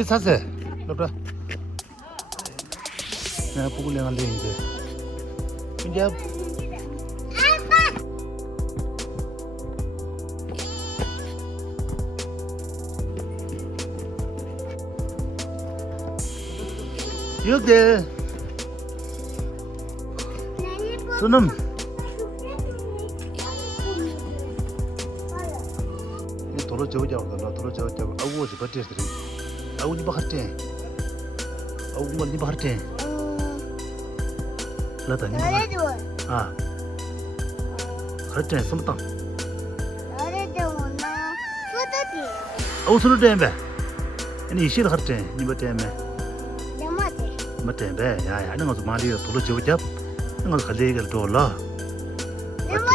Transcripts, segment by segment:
이게 사세. 그래. 내가 보고 내가 이제. 이제 여기 수능 도로 저자고 도로 저자고 아우 저 버티스리 아우 니 바하테 아우 뭐 니 바하테 라다 니 아 하테 something 아우 수르 데메 아니 이실 하테 니 버테메 맞대 배 야야 내가 좀 말이 도로 저자 내가 갈래가 돌아 내가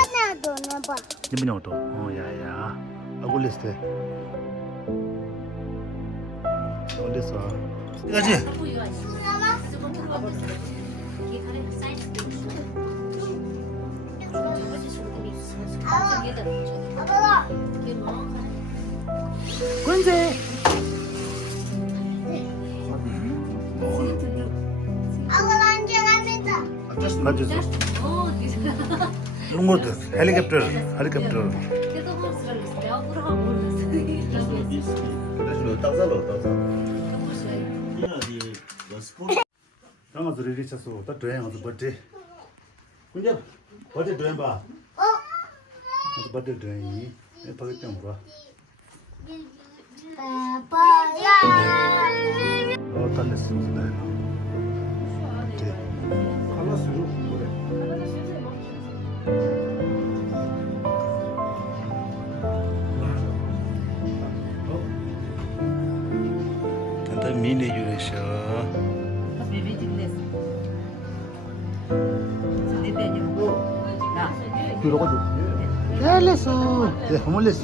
돈 봐. 니미노 또 야야 아굴레스테 올레서 이거지 군제 맞죠 이런 것도 헬리콥터 강아지 리리차서 다 드행하서 버티 근데 버티 드행 봐 아주 버티 드행이 파게 좀 봐. 달랬어. 네. 하나씩 그래. 단다 미네 유레셔. 들어가죠. 달랬어. 네, 몰랐어.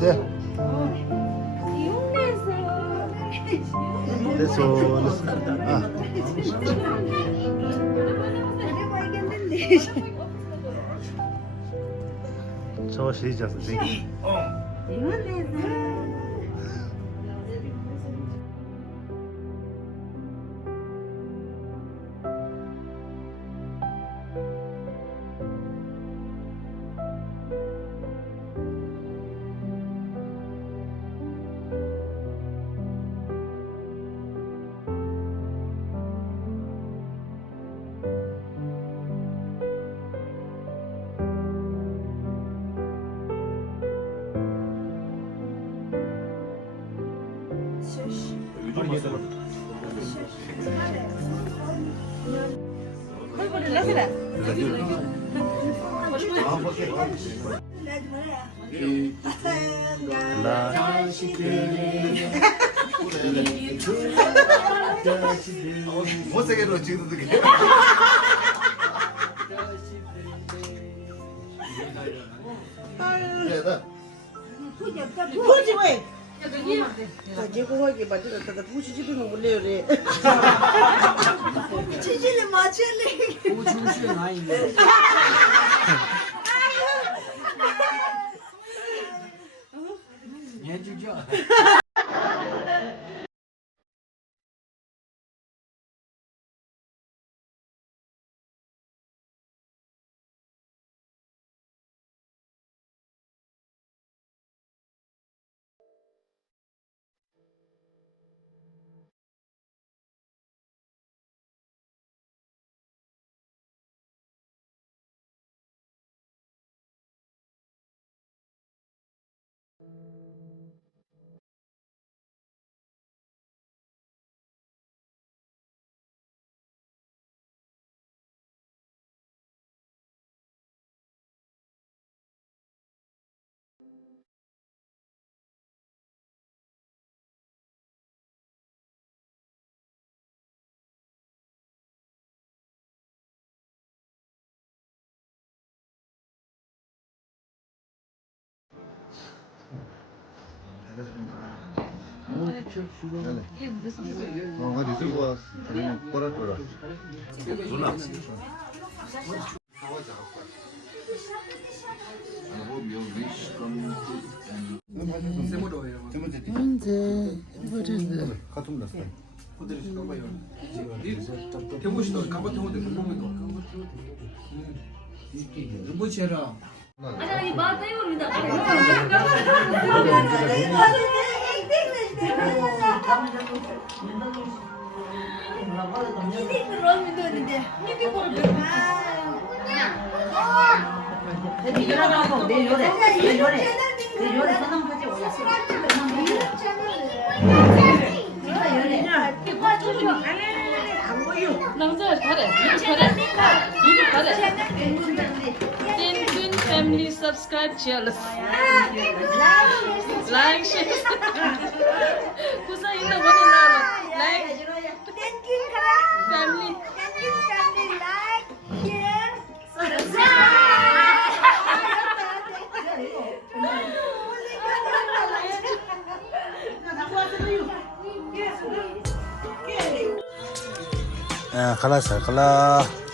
됐어. 아. 저 시작 선생님. 못세게로 지금도 그게 부지 왜? 가지고 하게 맞으다 부지 집에 몰래요 래. 치질이 맞을래. 부주시 나이네. 해주죠. 어디 들고 와. 그냥 꺼라. 누나. 언제 같은 났어. 호텔에서 가봐요. 태우시다 가봐 태우대 금방에도. 뭐지라. 아니 맞아요입니다. 남자 잘해. Tin family subscribe channel. Like share. Kusa ina bani nalo. Like family. خلاص خلاص